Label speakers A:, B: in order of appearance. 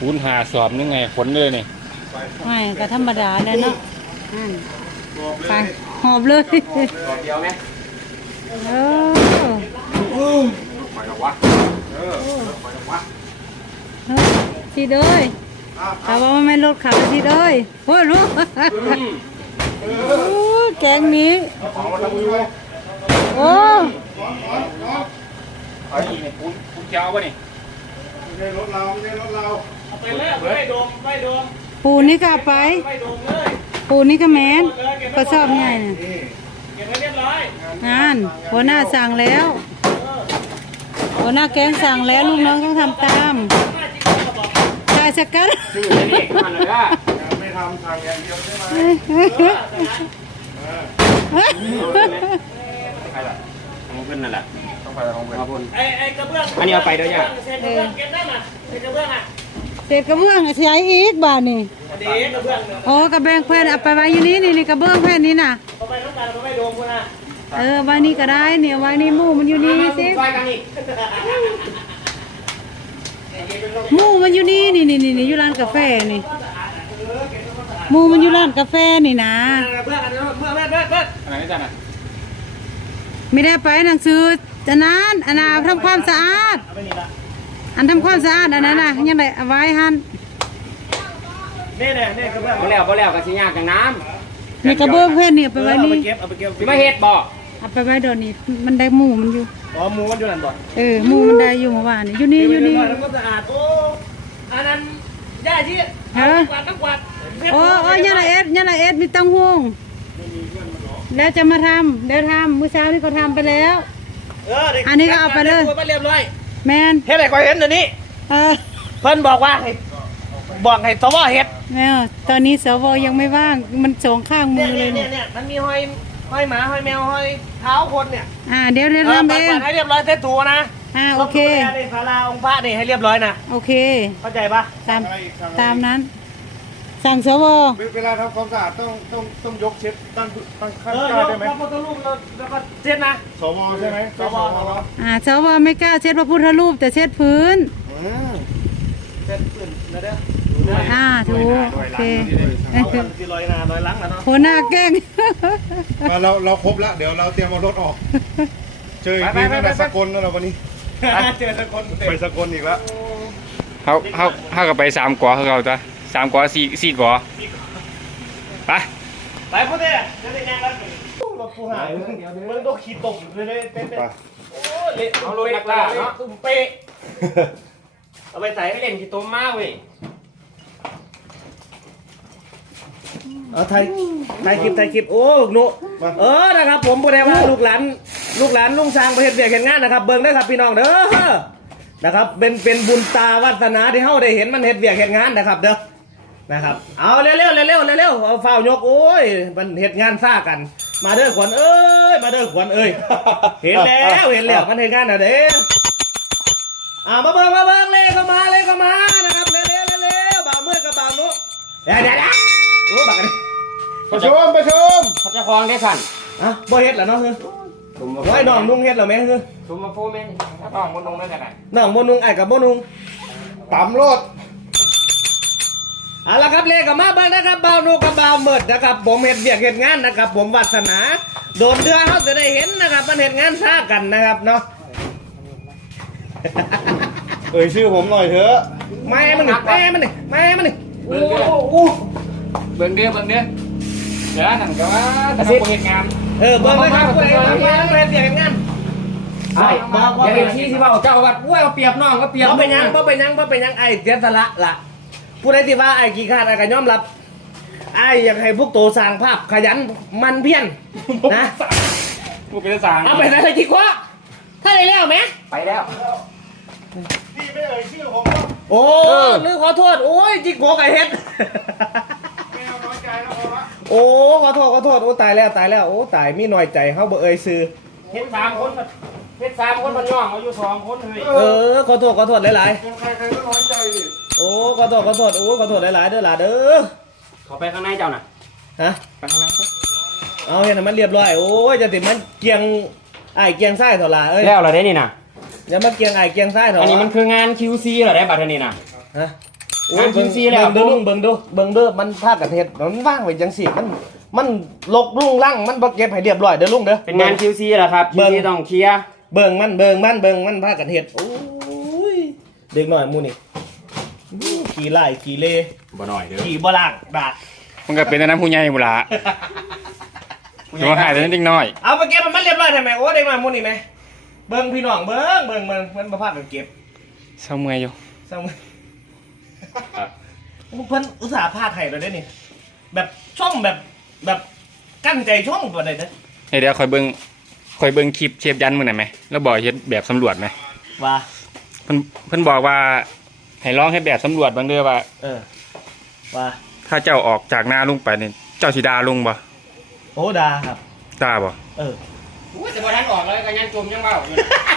A: 05สอบนึงไงผลเลยนี่
B: ไม่ก็ธรรมดาเลยเนาะไปหอบเลย
C: สอบเดียวไหมปล่อยหรอวะปล่อยหรอวะ
B: ทีเด้ยแต่ว่าไม่ลดขับทีเด้ยโอ้ยรู้แกงนี้โอ้
A: ไอ้นี่ปูเจ้าป่ะนี่
C: ไม่ใช่รถเราเอาไปเลยไม่โดมไม่โดม
B: ปูนี่ก็ไปปูนี่ก็แมนก็ชอบง่ายเนี่ย
C: เก็บไว้เรียบร้อย
B: งานหัวหน้าสั่งแล้วหัวหน้าแก๊งสั่งแล้วลูกน้องต้องทำตามใช่สักกัน
C: ชื่อนี่มันเลยอ่ะไม่ทำทางอย่างเดียวใช่ไหมใครล่ะของเพื่อนนั่นแหละต้องไปของเพื่อนไอ้กระเบื้องอันนี้เอาไปด้วยยังเศษกระเบื้องเก็บได้ไหมเศษกระเบื้องอ่ะ
B: เศษกระเบื้องใช้อีกบ้านนี่โอ้กระเบื้องเพื่อนเอาไปไว้อยู่นี่นี่กระเบื้องเพื่อนนี่น่ะ
C: เอาไปต้องการเอาไปโดมคุณนะ
B: ไว้นี่ก็ได้เนี่ยไว้นี่หมู่มันอยู่นี่สิหมู่มันอยู่นี่นี่อยู่ร้านกาแฟนี่หมู่มันอยู่ร้านกาแฟนี่นะ
C: เพื่อนอะไรนี่จ้ะนะ
B: ไม่ได้ไปหนังสือจะนั้นอันน่ะทำความสะอาดอันทำความสะอาดอันนั้นน่ะยังไงเอาไว้หัน
C: นี่กระเบื้องบ่แล้วก็สิยากอย่างน้
B: ำนี่กระเบื้องเพื่อนเนี่ยไปไว้นี่
C: เอาไปเก็บสิมาเฮ็ดบ่
B: เอาไปไว้เดี๋ยวนี้มันได้หมู่มันอยู่
C: หมู่มันอยู่นั่นบ่
B: หมู่มันได้อยู่เมื่อวานนี่อยู่นี่
C: ทำความสะอาดโอ้อันนั้นย่าที่กวาด
B: โอ้ยยังไงเอสมีตังห่วงแล้วจะมาทำเดี๋ยวทำมื้อเช้านี่ก็ทำไปแล้วอันนี้ก็เอาไปเลย
C: เรียบร้อย
B: แมน
C: เฮ็ดอะไรก็เห็นเดี๋ยวนี้เพิ่นบอกว่าให้สวเฮ็ด
B: ตอนนี้สวยังไม่ว่างมันสองข้างมือเลย
C: เนี่ยมันมีห้อยหมาห้อยแมวห้อยเท้าคนเนี่ย
B: เดี๋ยวทำเอง
C: ให้เรียบร้อยเสร็จถูนะ
B: โอเค
C: ศาลาองค์พระนี่ให้เรียบร้อยนะ
B: โอเค
C: เข้าใจปะ
B: ตามนั้นสั่งสว
C: เวลาทำความสะอาดต้องยกเช็ดตั้งข้างได้ไหมพระพุทธรูปแล้วก็เช็ดนะสวใช่ไหมส
B: วไม่กล้าเช็ดพระพุทธรูปแต่เช็ดพื้น
C: เช็ดพื้นนะเด้
B: อถูกโอเค
C: ลอยนาลอยล้างแล้วเนาะ
B: หัวหน้าแกล้ง
D: เราครบแล้วเดี๋ยวเราเตรียมเอารถออกเจออีกทีตั้งแต่สกลแล้วเราวันนี้
C: เจอสกล
D: ไปสกลอีกแล้ว
A: เขาก็ไป3 กว่าเขาจ้ะ3 กว่า4 กว่า
C: ไปพูดเลยจะได้ยังไงรถผู้หายมันต้องขี่ตกเลยเป็นโอ้เละเอาเลยนักล่าเนาะตุ้มเป๊ะเอาไปใส่ให้เล่นขี่ต้มมากเว้ยไทยคลิปโอ้หนูนะครับผมพูดได้ว่าลูกหลานลุงช้างประเทศเวียดเห็นงานนะครับเบิ่งได้ครับพี่น้องเด้อนะครับเป็นบุญตาวาสนาที่เฮาได้เห็นมันเฮ็ดเวียกเฮ็ดงานนะครับเด้อนะครับเอาเร็วเอาฝ้ายกโอ้ยมันเฮ็ดงานซ่ากันมาเด้อขวัญเอ้ยมาเด้อขวัญเอ้ยเห็นแล้วมันเฮ็ดงานน่ะเด้มาเบิ่งเลยเข้ามานะครับเร็วบ่าวมืดกับบ่าวนุเดี๋ยวโอ้บัก
D: ประชุม
C: เขาจะคลองได้สั่นบ่เฮ็ดเหรอเนาะไว้น้องนุ่งเฮ็ดเหรอแม่ถุงมาฟูแม่น้องบ่นุ่งได้จังได๋น้องบ่นุ่งไอ้กับบ่นุ่ง
D: ต่ำรถ
C: เอาละครับเลขกับมาเบิ่งนะครับบ่าวนุกับบ่าวมืดนะครับผมเฮ็ดเวียกเฮ็ดงานนะครับผมวาสนาโดนเดือเฮาจะได้เห็นนะครับมันเฮ็ดงานซ่ากันนะครับเนาะ
D: ชื่อผมหน่อยเถอะ
C: แม่มันนี่โอ้เบิ่งเด้อเดี๋ยวนั่นก็ว่าทำเฮ็ดงานเบิ่งเลยครับเฮ็ดเวียกงานอย่าเห็นที่ว่าเจ้าวัดเอาเปรียบน้องก็เปรียบบ่เป็นยังไอ้เสียสละล่ะผู้ใดที่ว่าไอ้ขี้ขาดไอ้ก็ยอมรับไอ้อยากให้พวกโตสร้างภาพขยันมันเพียรนะ
A: พวกเป็นสร้าง
C: เอาไปได้กี่กว่าถ้าได้แล้วไหมไปแล้ว
D: พี่ไม่เอ่ยชื่อผม
C: โอ้นึกขอโทษโอ้ยจิกโกไก่เฮ็ด
D: ไม่เอาน้อยใจแล้วครับ
C: โอ้ขอโทษโอ้ตายแล้วโอ้ตายมีน้อยใจเขาบ่เอ่ยซื้อเฮ็ด3 คนมันย่องเอาอยู่2 คนเลยขอโทษหลาย
D: ๆใครก็น้อยใจดิ
C: โอ้ขอโทษโอ้ขอโทษหลายๆเด้อล่ะเด้อเขาไปข้างในเจ้าน่ะไปข้างในเอาเห็นมันเรียบร้อยโอ้ยจะติดมันเกียงไอ้เกียงไส้เท่าไหร่แล้วเหรอได้นี่น่ะอย่ามาเกียงไอ้เกียงไส้เท่าไหร่อันนี้มันคืองาน QC เหรอได้บัตรนี่น่ะโอ้ยเบิ่งดูลุงเบิ่งดูมันภาคกันเฮ็ดมันว่างไว้จังซี่มันลกลุงลั่งมันบ่เก็บให้เรียบร้อยเด้อลุงเด้อ
E: เป็นงาน QC เหรอครับ QC ต้องเคลียร์
C: เบิ่งมันภาคกันเฮ็ดโอ้ยเด็กน้อยหมู่นี่ขี่ไล่ขี่เล
E: บ่หน่อยเด้อ
C: ขี่บ่ล่างบาด
A: มันก็เป็นแต่น้ำผู้ใหญ่บุหลาแต่ว่าหายแต่นั้นเด็กน้อย
C: เอาไปเก็บมันเรียบร้อยได้ไหมโอ้เด็กน้อยหมู่นี่ไหมเบิ่งพี่น้องเบิ่งมันบ่พากันเก็บ
A: เศร้าเมื่อยอยู่
C: เศร้าเพิ่นอุตส่าห์พาไข่เราได้นี่แบบช่องแบบกั้นใจช่องตัวใดเด้อ
A: เดี๋ยวคอยเบิ่งคลิปเชฟยันมื้อไหนไหมแล้วบอกเฮ็ดแบบสำรวจไหม
C: ว่า
A: เพิ่นบอกว่าให้ลองให้แบบสำรวจบางเด้อว่า
C: ว่า
A: ถ้าเจ้าออกจากหน้าลุงไปนี่เจ้าสิด่าลุงบ่
C: โอ้ดาครับ
A: ด่าบ่
E: แต่บ่ทันออกเลยก็ยังจมยังเมาอยู่